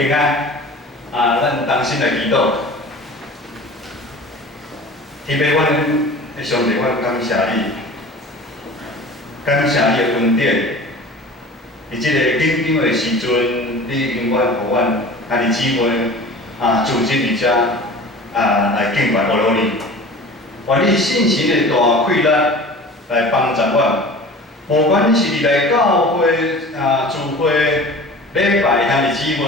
平安。咱同心来祈祷。天父，阮的上帝，阮感谢你，感谢你的恩典。伫即个紧张的时阵，你永远互阮兄弟姊妹组织伫遮来敬拜阿罗尼。愿你信心的大气力来帮助阮，无管是伫来教会聚会礼拜兄弟姊妹，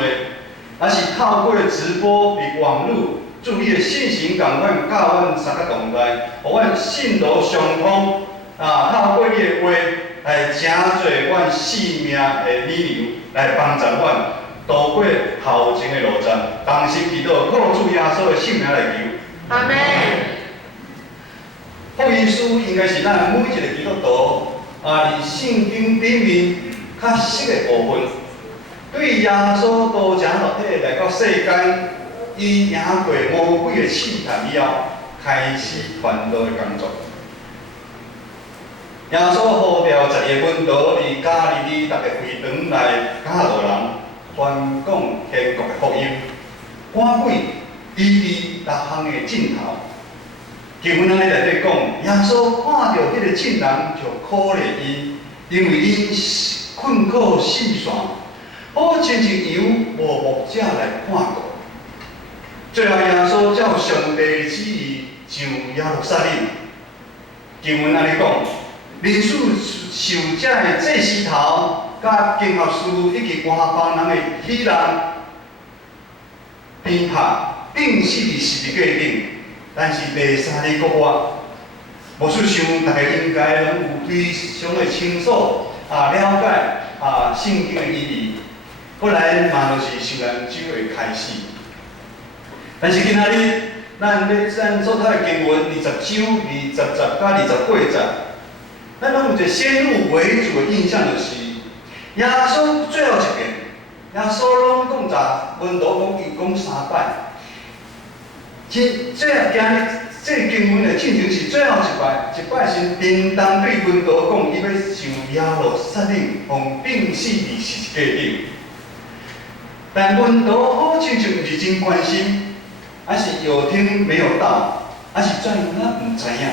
还是透过直播伫网络，祝你的信心共阮教阮三个同在，互阮信徒相通透过你的话来成做阮生命的理由，来帮助阮度过后前的路程。同心祈祷，靠主耶稣的圣名来求。阿门。福音书应该是咱每一个基督徒伫圣经里面较熟的部分。对耶稣道成肉体来到世间，伊赢过魔鬼的试探以后，开始传道的工作。耶稣呼召10个门徒伫加利利逐个会堂来教导人，传讲天国的福音，赶鬼医治6项的症头。经文安尼内底讲，耶稣看到迄个证人就可怜伊，因为因困苦心散，好亲像羊无牧者来看顾。最后耶稣照上帝的旨意上耶路撒冷。经文安尼讲，民事受者的祭司头、甲经学师以及外邦人的希人编拍，钉死伫十字架顶。但是第3日国外，无事想，大家应该拢有非常的清楚了解圣经的意义。本来嘛就是受难酒的开始。但是今仔日，咱所读的经文20章20节甲28节，咱拢有一个先入为主的印象，就是耶稣最后一遍，耶稣拢讲10门徒伊讲3摆。这经文的进程是最后一摆是叮当对门徒讲，伊要上耶路撒冷，互钉死伫十字架顶。但门徒好亲像毋是真关心，还是有听没有到，还是怎样毋知影。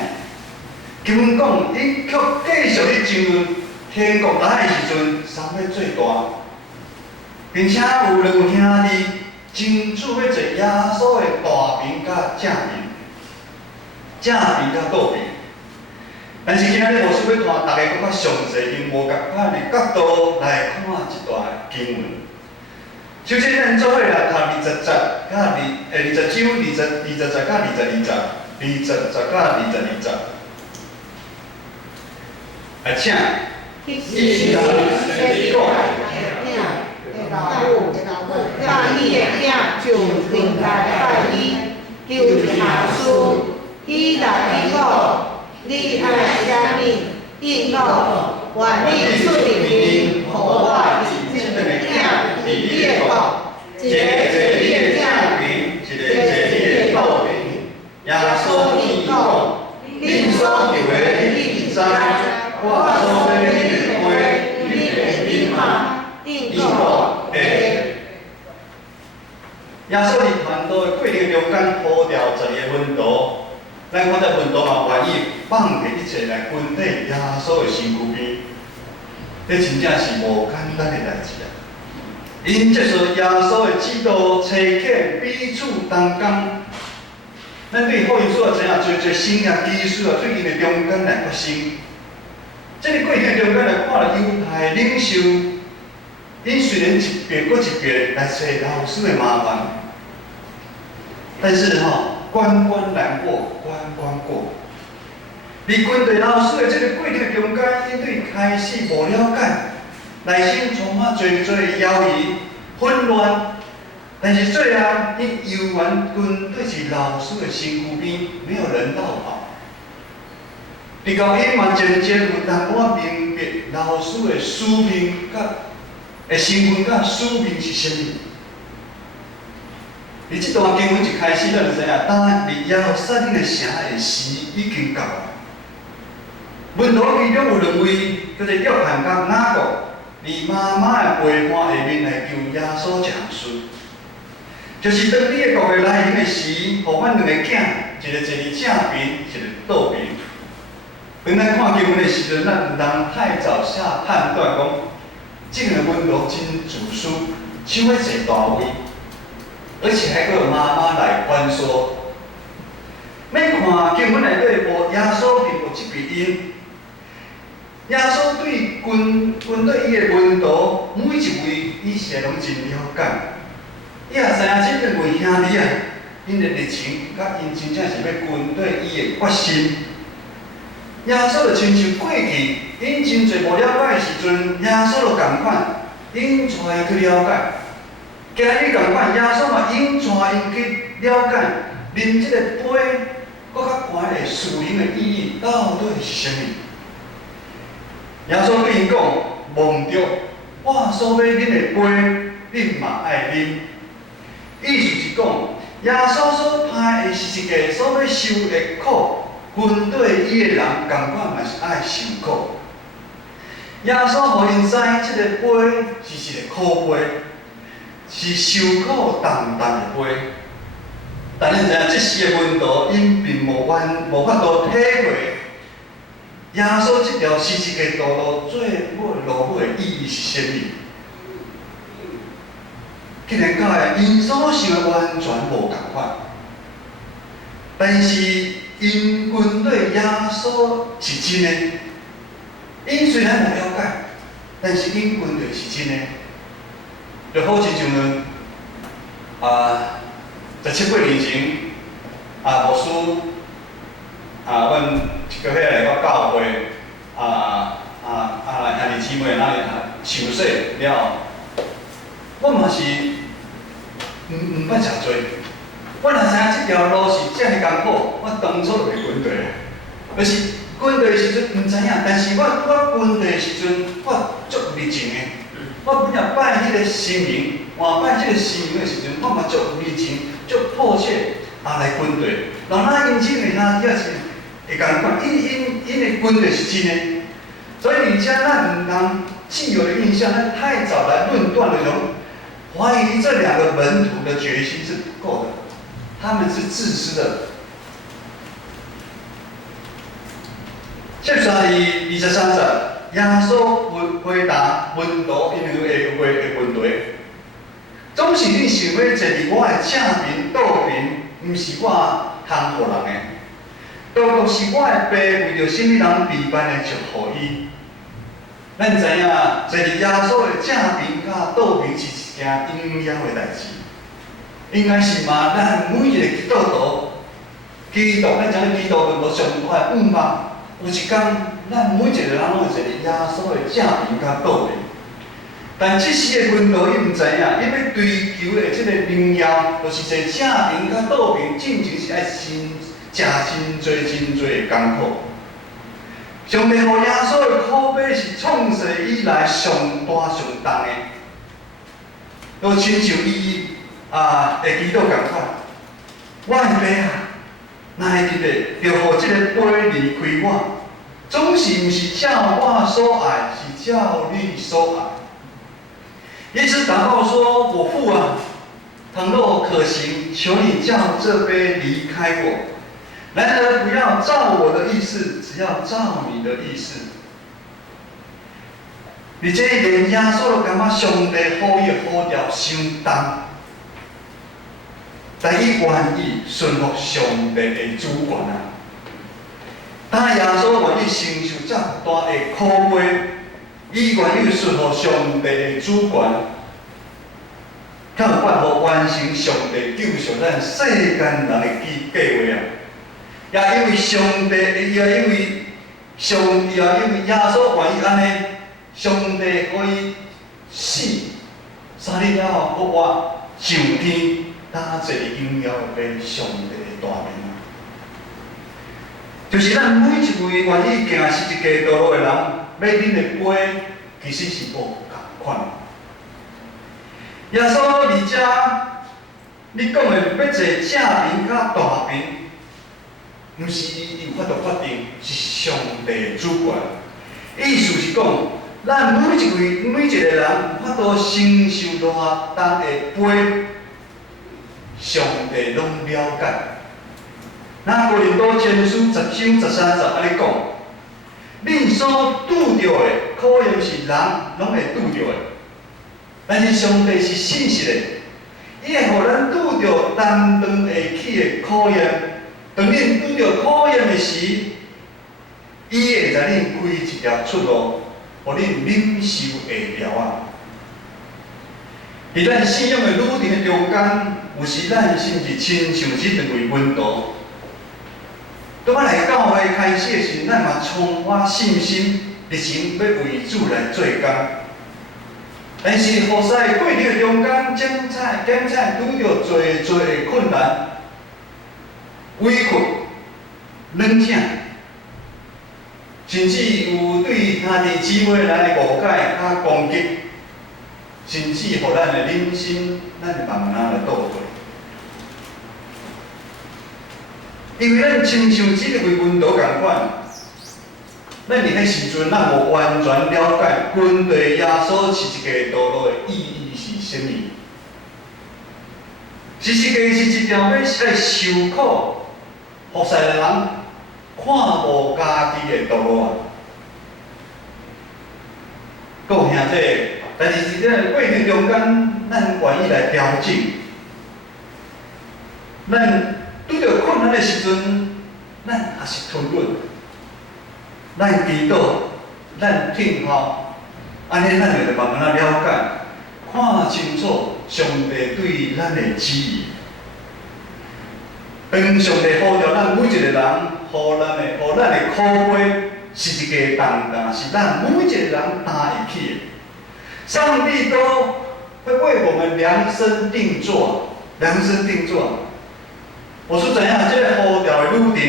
经文讲，伊却继续咧争论天国来的时阵，谁要最大，并且有2个兄弟争取要做耶稣的大饼甲正饼，正饼甲倒饼。但是今仔日无想要看大家搁较详细，因无共款的角度来看一段经文。首先，咱做伙来读20节甲20章20节甲22节，20节甲22节。来请。伊是说甲伊的囝就另来拜伊，求下书，伊来伊讲，你爱啥物？伊讲，愿你出面，互我一个囝，伫你的国，一个坐你的正边，一个坐你的倒边。耶稣伊讲，恁所求的你知，我所要你的话，你会明吗？伊讲会。耶稣伫传道的过程中间呼召12个门徒，咱看到门徒嘛愿意放下一切来跟在耶稣的身躯边，这真正是无简单的代志啊！因接受耶稣的指导，切恳彼此同工。咱对福音书也知影，最新约基础啊，对因的中间来发生。这个过程中间来看到犹太领袖，因虽然一遍搁一遍来找老师的麻烦。但是关关难过关关过。伫跟对老师的这个过程中间，因对开始无了解，内心充满侪犹豫、混乱。但是最后，因犹原跟对是老师的身躯边，没有人绕跑。伫到因嘛渐渐有淡薄仔明白老师的使命甲身份甲使命是啥物。伫即段经文一开始，咱就知影，当离耶路撒冷的城的时已经到了。门徒其中有2位，叫做约翰甲雅各，伫妈妈的陪伴下面来求耶稣讲书。就是当你的国月来临的时，互阮两个囝，一个坐伫正边，一个倒边。当咱看经文的时阵，咱毋通太早下判断讲，这个温度真自私，想要坐大位，而且还佫有妈妈来关说。要看经文内底无耶稣并无即笔音，耶稣对军队伊的温度，每一位以前拢真了解。伊也知影即两位兄弟啊，因的热情，甲因真正是要军队伊的决心。耶稣就亲像过去，因真侪无了解的时阵，耶稣就共款，因带去了解。今日共款，耶稣嘛因带因去了解，啉即个杯，搁较悬的属灵的意义到底是啥物？耶稣对因讲：忘着，我所要啉的杯，恁嘛爱啉。意思是讲，耶稣所派的是一个所要受的苦。军队伊的人共款嘛是爱受苦。耶稣互因知，即个杯是一个苦杯，是受苦重重的杯。但恁知影，即时的温度，因并无法度体会耶稣即条十字架道路最尾落尾的意义是啥物？竟然甲因所想的完全无共款，但是。因军队耶稣是真的，因虽然无了解，但是因军队是真的。就好亲像17、8年前，牧师阮一个月来到教会，兄弟姊妹受洗了，我嘛是毋捌食多。我若知影即条路是遮尔艰苦，我当初就袂军队啊。就是军队的时阵毋知影，但是我军队的时阵，我足热情的。我每日拜迄个神明，换拜即个神明的时阵，我嘛足热情、足迫切来军队。然后因即个兄弟也是会共款，因的军队是真的。所以而且咱毋通既有的印象，咱太早来论断那种怀疑这两个门徒的决心是不够的。他们是自私的。接下来23节，耶稣回答门徒因两个的问题，总是你想要坐伫我的正面、倒面，毋是我通互人的，都是我的爸为着什么人备办的祝福伊。咱知影，坐伫耶稣的正面甲倒面是一件应了的代志。应该是嘛，咱每一个基督徒，咱讲基督徒无上快5嘛。有一天，咱每一个人拢会坐伫耶稣的正面甲倒面。但即时的门徒伊毋知影，伊要追求的即个荣耀，就是坐正面甲倒面，进前是爱真多的艰苦。上帝互耶稣的苦悲是创世以来上大上重的，都亲像伊。会祈祷共款，我的爸啊，若会记得，就互即个杯离开我，总是毋是照我所爱，是照你所爱。耶稣祷告说：“我父啊，倘若可行，求你叫这杯离开我。然而不要照我的意思，只要照你的意思。”而且连耶稣都感觉上帝呼伊的呼召伤重。但伊愿意顺服上帝的主权啊！当耶稣愿意承受遮大的苦悲，伊愿意顺服上帝的主权，才有办法完成上帝救赎咱世间人的计划啊！也因为上帝，也因为耶稣愿意安尼，上帝可以死，3日了后，搁活上天。搭坐荣耀的上帝的大名啊！就是咱每一位愿意行十字架道路的人，要啉的杯，其实是无共款。耶稣而遮，你讲的要坐正面甲大面，毋是伊有法度决定，是上帝的主权。意思是讲，咱每一个人有法度承受偌重的杯。上帝拢了解。那哥林多前书10章13节安尼讲，恁所拄着的考验是人拢会拄着的，但是上帝是信实的，伊会互咱拄着担当会起的考验。当恁拄着考验的时，伊会在恁开一条出路，互恁忍受下了啊。伫咱信仰的旅程的中间，有时咱甚至亲像即两位门徒，当我来教会开始的时，咱嘛充满信心，热情要为主来做工。但是，互使过程的中间，检查拄着侪的困难、委屈、软痛，甚至有对兄弟姊妹咱的误解、甲攻击。甚至互咱的人生，咱会慢慢来倒退。因为咱亲像即个位门徒共款，咱伫迄时阵，咱无完全了解跟随耶稣是一个道路的意义是啥物。是一条要受苦、服侍的人看无家己的道路啊。各位兄弟。但是伫咱过程中间，咱愿意来调整。咱拄着困难的时阵，咱也是吞忍，咱祈祷，咱听候，安尼咱就会慢慢了解，看清楚上帝对咱的旨意。当上帝呼召咱每一个人，互咱的苦杯是一个重担，是咱每一个人担会起的。上帝都会为我们量身定做，我是怎样？这个呼召的路程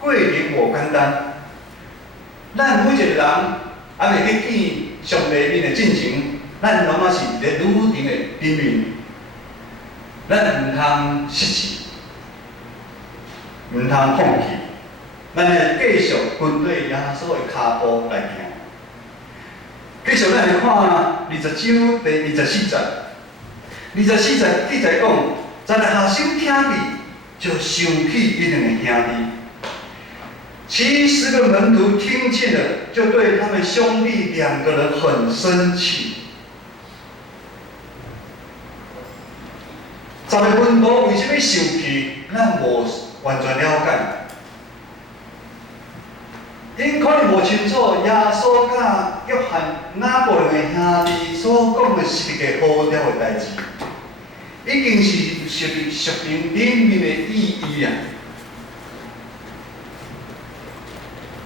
过程无简单，咱每一个人还未去见上帝面的进程，咱拢也是伫咧路程的顶面，咱唔通失志，唔通放弃，咱会继续跟对耶稣的脚步来行。继续，咱来看20章第24节。24节记载讲，在下手听见，就想起伊两个兄弟。70个门徒听见了，就对他们兄弟2个人很生气。10个门徒为什么生气？咱无完全了解。因可能无清楚耶稣甲约翰、雅各两个兄弟所讲的是一个好了的代志，已经是属灵里面的意义啊。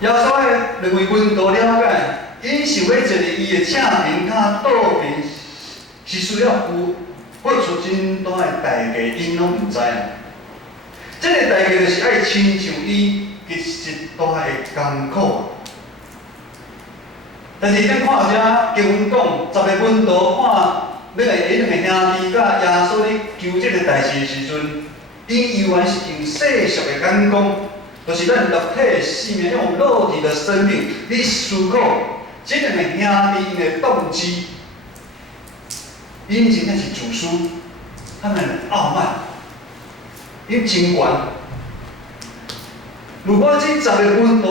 耶稣的两位门徒了解，因想要坐伫伊的正面甲倒面，是需要付出真大的代价，因拢毋知啊。这个代价就是爱亲像伊。一大的艰苦，但是咱看遮经文讲，10个门徒看两个兄弟甲耶稣咧求这个代志的时阵，因依然是用世俗的眼光，就是咱肉体生命用肉体的生命去思考这两个兄弟因的动机，因真正是自私，他们傲慢，因真悬。如果这10个门徒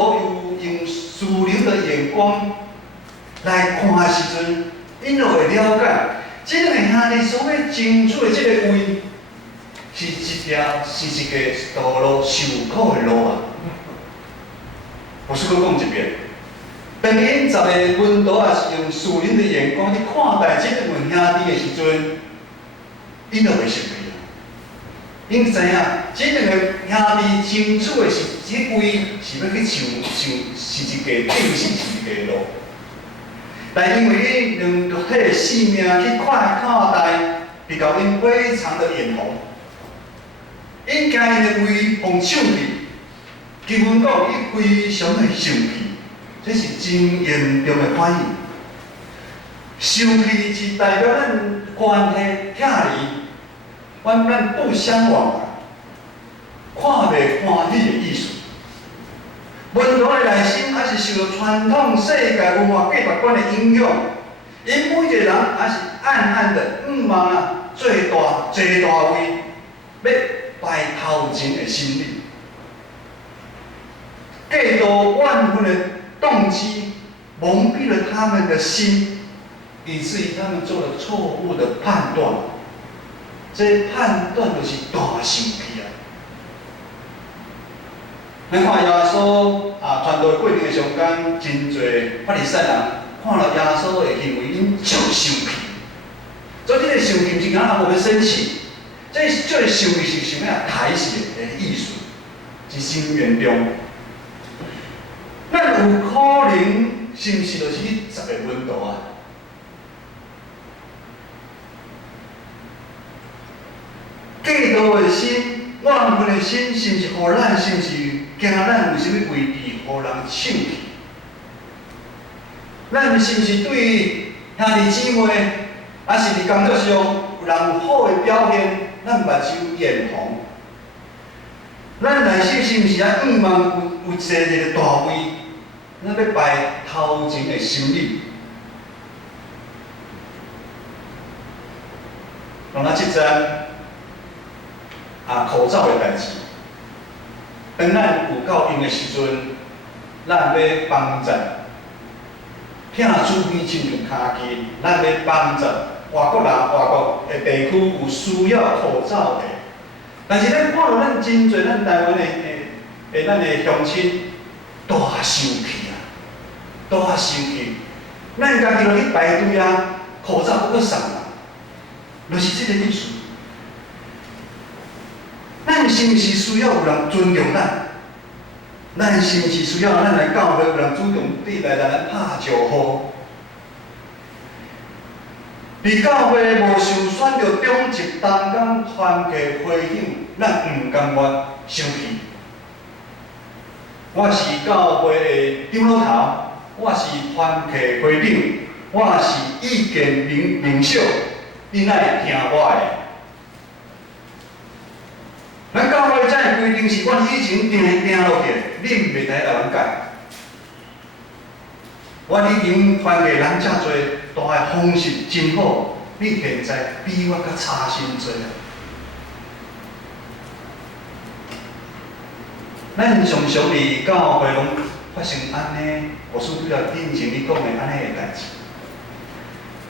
有用属灵的眼光来看的时阵，因就会了解，这两个兄弟所要争取的这个位，是一个道路受苦的路啊。我再讲一遍，当因10个门徒也是用属灵的眼光去看待这两位兄弟的时阵，因就会生气。因知影，这两个兄弟争取的是这位是要去是一个定死，是一个路。但因为因用肉体的生命去看待，比较因非常的眼红，因家因的胃碰手气，经文讲伊非常的生气，这是真严重的反应。生气是代表咱关系拆离。咱不相往来，看袂欢喜的意思。门徒的内心还是受到传统世界文化价值观的影响，因每一个人还是暗暗的望做大位，要败头前的心理，过度万分的动机蒙蔽了他们的心，以至于他们做了错误的判断。这判断就是大生气啊！咱看耶稣传道过程的上间，真侪法利赛人看到耶稣的行为，因足生气。所以这个生气不是讲人无要生气，这个生气是想要抬起的意思，是心愿中。咱有可能是毋是就是10个温度啊？嫉妒的心、怨恨的心，是毋是互咱？是毋是惊咱有啥物位置，互人生气？咱是毋是对兄弟姊妹，还是伫工作上有人有好的表现，咱目睭眼红？咱内心是毋是啊仰望有坐一个大位，咱要摆头前的心理？让咱即阵。口罩的代志，当咱有够用的时阵，咱要帮助听主义亲像卡机，咱要帮助外国人、外国的地区有需要口罩的。但是咱看到咱真侪咱台湾咱的乡亲大生气啊，大生气！咱家己落去排队啊，口罩不够送人，就是这个意思。咱是毋是需要有人尊重咱？咱是毋是需要咱来教会有人主动对来咱拍招呼？伫教会无受选到中级当工团契会友，咱毋甘愿生气。我是教会的长老头，我是团契会长，我是意见领袖，你哪会听我的？咱教会这规定是阮以前定落去，你袂使来阮改。阮以前团契人遮多，大个方式真好，你现在比我较差心多啊！咱常常伫教会拢发生安尼，我说对了，顶前你讲的安尼个代志。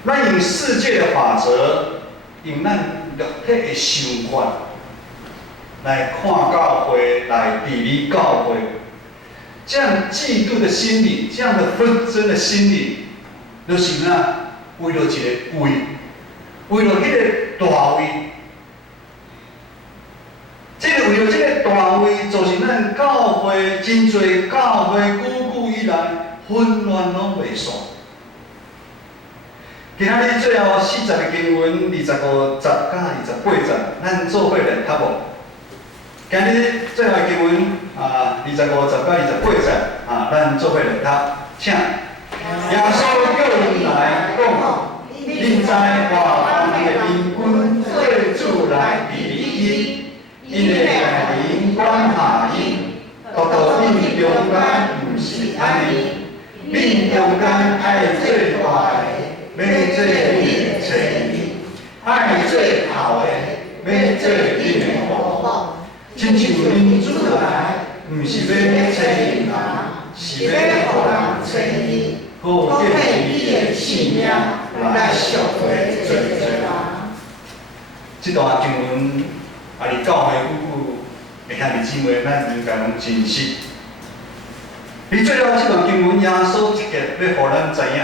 咱用世界的法则，用咱肉体的想法。来看教会，来治理教会，这样嫉妒的心理，这样的纷争的心理，就是哪？为了一个位，为了迄个大位，为了这个大位，造成咱教会真侪教会久以来混乱拢袂煞。今仔日最后40个经文，25、10甲28节，咱做伙来读无？今日最后经文25、10甲28节咱做伙来读，请。耶稣叫人来讲，恁知外邦的民军做主来治理伊，因会带领管下因，独独恁中间毋是安尼，恁中间爱做大的，要做恁的妻子；爱做头的，要做恁的父母。亲像恁主来，毋是要找人，是要互人找伊，好建立你的性命来赎回罪人。这段经文伫教会久的兄弟姊妹，咱应该拢真识。伫最后这段经文，耶稣直接要互咱知影，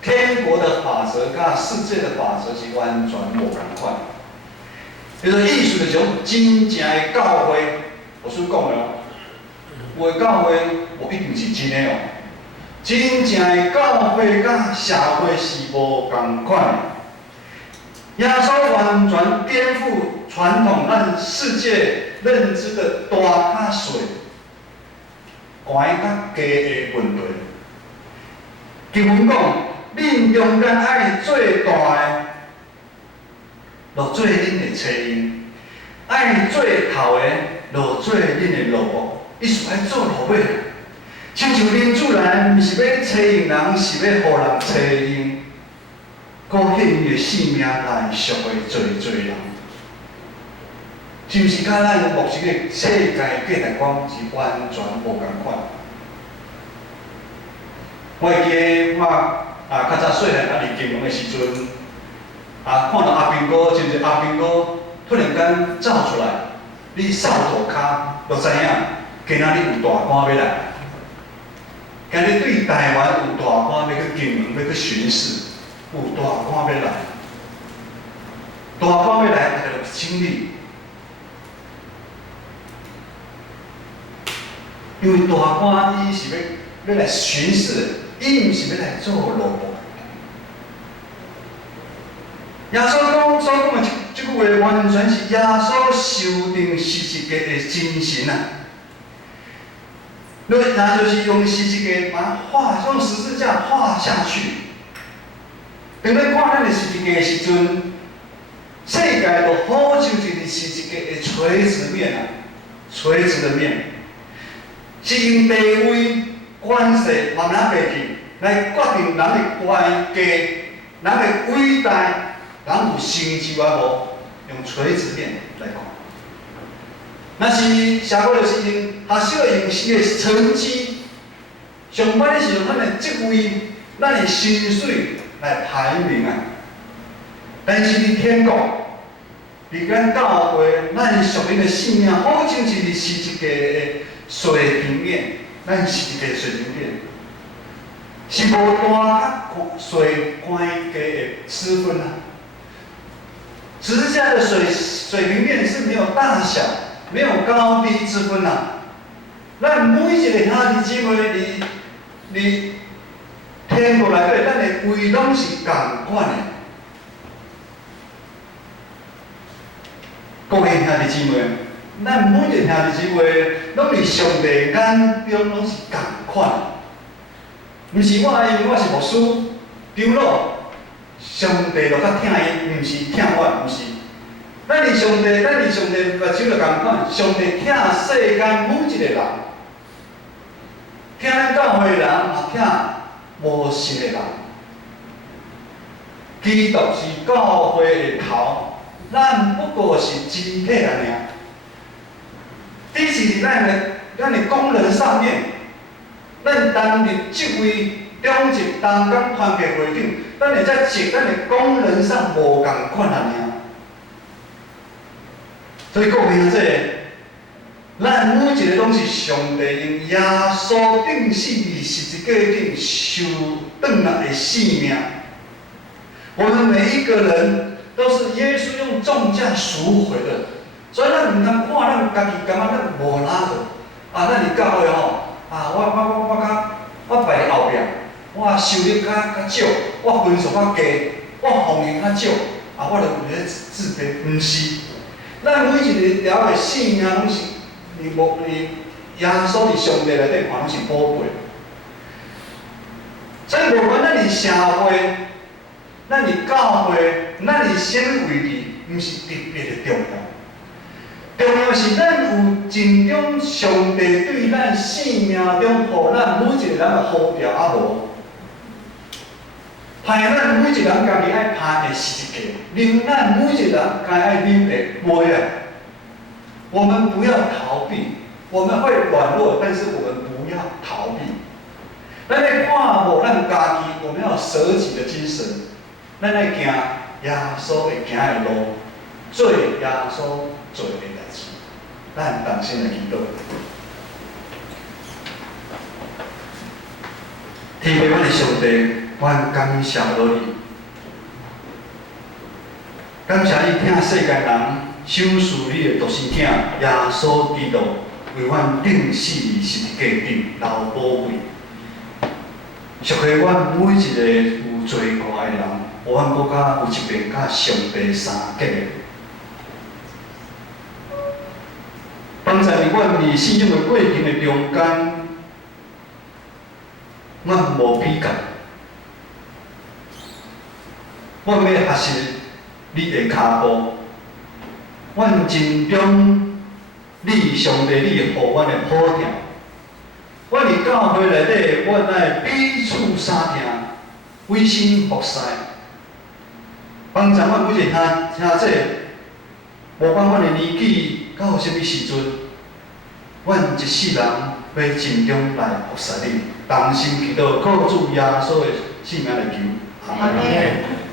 天国的法则甲世界的法则是完全无共款。就是意思就是讲，真正的教会，我所讲的哦，有的教会无一定是真的哦。真正的教会甲社会是无共款的。耶稣完全颠覆传统咱世界认知的大较细、悬较低的问题。经文讲，恁中间爱最大的。落做恁的妻因，爱做头的，落做恁的老母，意思爱做老尾。亲像恁主来，毋是要妻因人，是要互人妻因，顾献伊的性命来赎回罪人。是毋是甲咱目前的世界价值观是完全无共款？我会记我较早细汉入金门的时阵，看到阿兵哥，真侪阿兵哥突然间走出来，你扫涂骹就知影，今仔日有大官要来。今日对台湾有大官要去金门要去巡视，有大官要来，大官要来，大家就请你。因为大官伊是要来巡视的，伊毋是要来做萝卜。耶稣所讲的这句话，完全是耶稣受定十字架的精神啊！那就是用十字架用十字架画下去。当咱看咱的十字架的时阵，世界就好像一个十字架的垂直面啊，垂直的面。是用地位、关系慢慢爬去，来决定人的关系、人的伟大、人有成就啊无，用垂直面来看。若是社会就是用学校用伊的成绩，上班的时候咱的职位、咱的薪水来排名啊。但是伫天国，伫咱教会，咱属灵的信仰，好像是伫十字架的水平面，咱是一个水平面，是无大较水宽低的区分啊。十字架的水平面是没有大小、没有高低之分啊。咱每一个兄弟姊妹，你天国内底，咱的位拢是共款的。各位兄弟姊妹。咱每一个兄弟姊妹，拢伫上帝眼中拢是共款，毋是因为我是牧师、长老，上帝就较疼伊，毋是疼我，毋是。咱伫上帝目睭就共款，上帝疼世间每一个人，疼咱教会的人，也疼无信的人。基督是教会的头，咱不过是肢体尔。这是咱的功能上面，咱担任职位、中职、当工团结会长，咱会在咱的功能上无共款尔。所以各位姐，咱每一个拢是上帝用耶稣钉死伫十字架顶受转来的性命。我们每一个人都是耶稣用重价赎回的。所以咱毋通看咱家己感觉咱无哪个，咱伫教会吼，我排伫后壁，我收入较少，我分数较低，我奉献较少，我就有咧自卑，毋是。咱每一个条的性命拢是，耶稣伫上帝内底看拢是宝贵。所以无论咱伫社会，咱伫教会，咱伫啥位置，毋是特别的重要。重要是咱有尽忠上帝对咱生命中，互咱每一个人的呼召啊无？派咱每一个人家己爱拍的十字架，令咱每一个人该爱领的无呀。我们不要逃避，我们会软弱，但是我们不要逃避。咱来看无咱家己，我们要有舍己的精神。咱来行耶稣会行的路，做耶稣做的。咱同心来祈祷，天父，阮的上帝，阮感谢你，感谢你听世间人手术你的独生囝耶稣基督，为阮钉死伫十字架顶流宝贵，祝福阮每一个有罪过的人，阮搁较有一边甲上帝相结的。帮助阮伫信仰的过程的中间，阮无比较，阮要学习你的脚步，阮尽忠你上帝你予阮的普条，阮伫教会内底，阮爱彼此相听，委身服侍，帮助阮每一个兄姐，无管阮的年纪。到什么时阵，阮一世人要尽忠来服侍你，同心祈祷，靠主耶稣的性命来求。阿门。